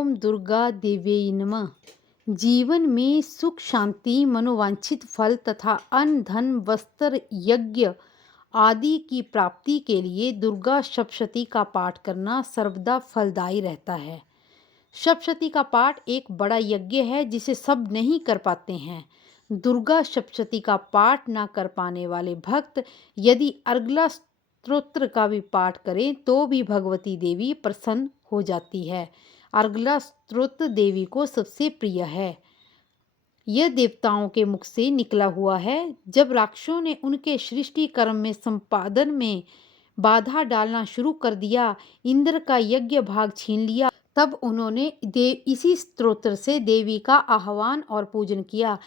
ओम दुर्गा देवी नमः। जीवन में सुख शांति मनोवांछित फल तथा अन्न धन वस्त्र यज्ञ आदि की प्राप्ति के लिए दुर्गा सप्तशती का पाठ करना सर्वदा फलदायी रहता है। सप्तशती का पाठ एक बड़ा यज्ञ है जिसे सब नहीं कर पाते हैं। दुर्गा सप्तशती का पाठ ना कर पाने वाले भक्त यदि अर्गला स्तोत्र का भी पाठ करें तो भी भगवती देवी प्रसन्न हो जाती है। अर्गला स्तोत्र देवी को सबसे प्रिय है। यह देवताओं के मुख से निकला हुआ है। जब राक्षसों ने उनके सृष्टि कर्म में संपादन में बाधा डालना शुरू कर दिया, इंद्र का यज्ञ भाग छीन लिया, तब उन्होंने इसी स्तोत्र से देवी का आह्वान और पूजन किया।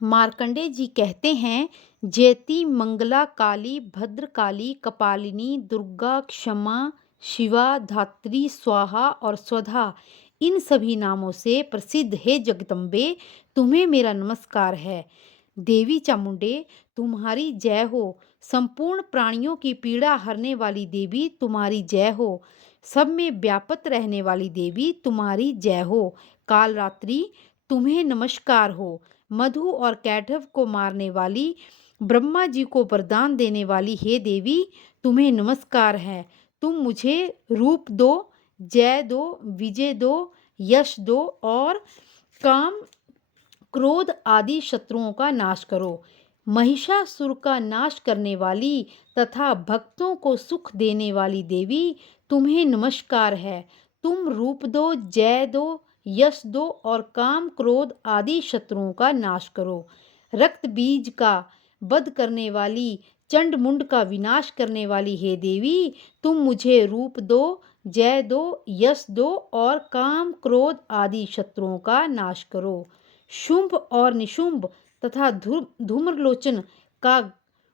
मार्कंडेय जी कहते हैं, जयति मंगला काली भद्रकाली कपालिनी दुर्गा क्षमा शिवा धात्री स्वाहा और स्वधा, इन सभी नामों से प्रसिद्ध है जगदम्बे, तुम्हें मेरा नमस्कार है। देवी चामुंडे तुम्हारी जय हो। संपूर्ण प्राणियों की पीड़ा हरने वाली देवी तुम्हारी जय हो। सब में व्यापत रहने वाली देवी तुम्हारी जय हो। कालरात्रि तुम्हें नमस्कार हो। मधु और कैटभ को मारने वाली, ब्रह्मा जी को वरदान देने वाली हे देवी, तुम्हें नमस्कार है। तुम मुझे रूप दो, जय दो, विजय दो, यश दो और काम क्रोध आदि शत्रुओं का नाश करो। महिषासुर का नाश करने वाली तथा भक्तों को सुख देने वाली देवी, तुम्हें नमस्कार है। तुम रूप दो, जय दो, यश दो और काम क्रोध आदि शत्रुओं का नाश करो। रक्त बीज का वध करने वाली, चंड मुंड का विनाश करने वाली हे देवी, तुम मुझे रूप दो, जय दो, यश दो और काम क्रोध आदि शत्रुओं का नाश करो। शुंभ और निशुंभ तथा धूम्रलोचन का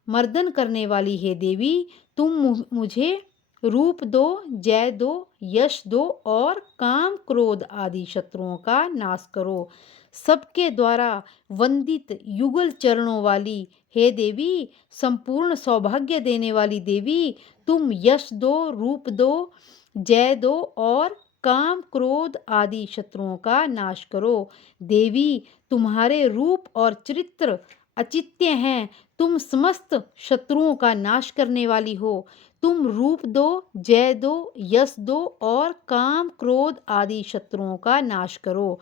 मर्दन करने वाली हे देवी, तुम मुझे रूप दो, जय दो, यश दो और काम क्रोध आदि शत्रुओं का नाश करो। सबके द्वारा वंदित युगल चरणों वाली हे देवी, संपूर्ण सौभाग्य देने वाली देवी, तुम यश दो, रूप दो, जय दो और काम क्रोध आदि शत्रुओं का नाश करो। देवी तुम्हारे रूप और चरित्र अचित्य हैं। तुम समस्त शत्रुओं का नाश करने वाली हो। तुम रूप दो, जय दो, यश दो और काम क्रोध आदि शत्रुओं का नाश करो।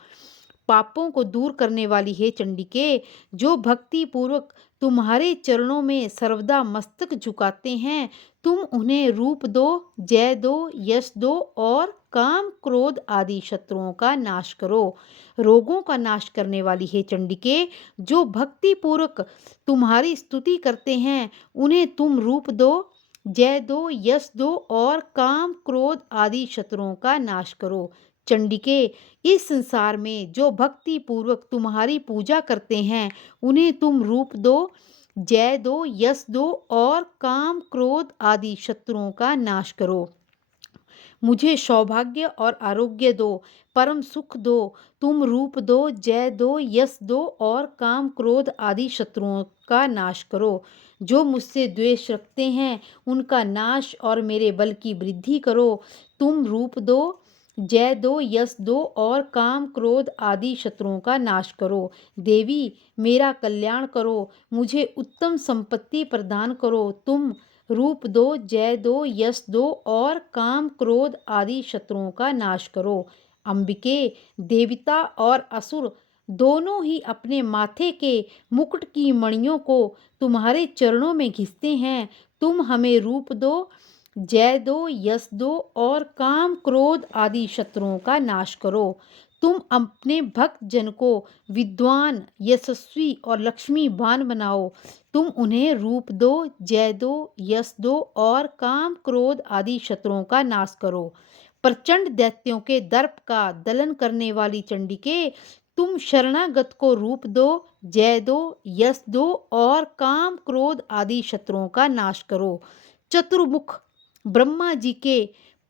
पापों को दूर करने वाली हे चंडिके, जो भक्ति पूर्वक तुम्हारे चरणों में सर्वदा मस्तक झुकाते हैं, तुम उन्हें रूप दो, जय दो, यश दो और काम क्रोध आदि शत्रुओं का नाश करो। रोगों का नाश करने वाली हे चंडिके, जो भक्ति पूर्वक तुम्हारी स्तुति करते हैं, उन्हें तुम रूप दो, जय दो, यश दो और काम क्रोध आदि शत्रुओं का नाश करो। चंडिके, इस संसार में जो भक्ति पूर्वक तुम्हारी पूजा करते हैं, उन्हें तुम रूप दो, जय दो, यश दो और काम क्रोध आदि शत्रुओं का नाश करो। मुझे सौभाग्य और आरोग्य दो, परम सुख दो। तुम रूप दो, जय दो, यश दो और काम क्रोध आदि शत्रुओं का नाश करो। जो मुझसे द्वेष रखते हैं, उनका नाश और मेरे बल की वृद्धि करो। तुम रूप दो, जय दो, यश दो और काम क्रोध आदि शत्रुओं का नाश करो। देवी मेरा कल्याण करो, मुझे उत्तम संपत्ति प्रदान करो। तुम रूप दो, जय दो, यश दो और काम क्रोध आदि शत्रुओं का नाश करो। अंबिके, देवता और असुर दोनों ही अपने माथे के मुकुट की मणियों को तुम्हारे चरणों में घिसते हैं। तुम हमें रूप दो, जय दो, यश दो और काम क्रोध आदि शत्रुओं का नाश करो। तुम अपने भक्त जन को विद्वान, यशस्वी और लक्ष्मीवान बनाओ। तुम उन्हें रूप दो, जय दो, यश दो और काम क्रोध आदि शत्रुओं का नाश करो। प्रचंड दैत्यों के दर्प का दलन करने वाली चंडिके, तुम शरणागत को रूप दो, जय दो, यश दो और काम क्रोध आदि शत्रुओं का नाश करो। चतुर्मुख ब्रह्मा जी के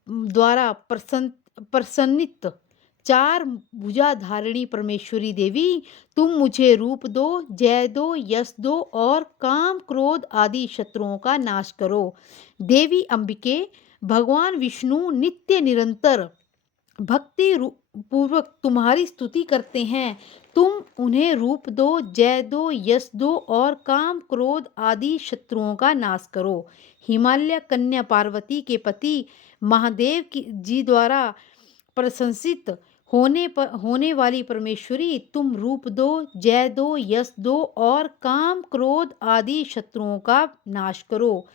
द्वारा प्रसन्नित चार भुजा धारिणी परमेश्वरी देवी, तुम मुझे रूप दो, जय दो, यश दो और काम क्रोध आदि शत्रुओं का नाश करो। देवी अंबिके, भगवान विष्णु नित्य निरंतर भक्ति पूर्वक तुम्हारी स्तुति करते हैं। तुम उन्हें रूप दो, जय दो, यश दो और काम, क्रोध आदि शत्रुओं का नाश करो। हिमालय कन्या पार्वती के पति महादेव की जी द्वारा प्रशंसित होने वाली परमेश्वरी, तुम रूप दो, जय दो, यश दो और काम, क्रोध आदि शत्रुओं का नाश करो।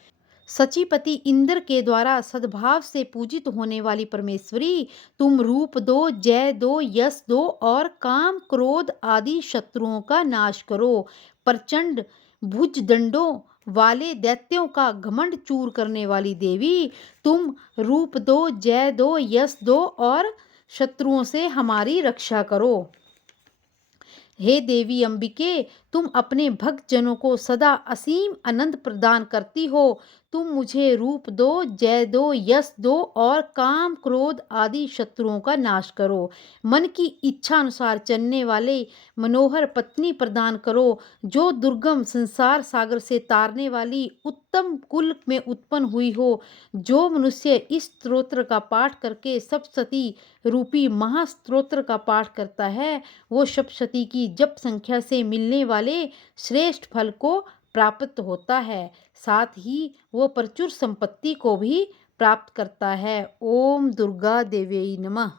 सचीपति इंद्र के द्वारा सद्भाव से पूजित होने वाली परमेश्वरी, तुम रूप दो, जय दो, यश दो और काम, क्रोध आदि शत्रुओं का नाश करो। प्रचंड भुजदंडों वाले दैत्यों का घमंड चूर करने वाली देवी, तुम रूप दो, जय दो, यश दो और शत्रुओं से हमारी रक्षा करो। हे देवी अंबिके, तुम अपने भक्त जनों को सदा असीम आनंद प्रदान करती हो। तुम मुझे रूप दो, जय दो, यश दो और काम, क्रोध आदि शत्रुओं का नाश करो। मन की इच्छा अनुसार चलने वाले मनोहर पत्नी प्रदान करो, जो दुर्गम संसार सागर से तारने वाली उत्तम कुल में उत्पन्न हुई हो। जो मनुष्य इस स्तोत्र का पाठ करके सप्तशती रूपी महास्तोत्र का पाठ करता है, वो सप्तशती की जप संख्या से मिलने वाले श्रेष्ठ फल को प्राप्त होता है। साथ ही वो प्रचुर संपत्ति को भी प्राप्त करता है। ओम दुर्गा देवी नमः।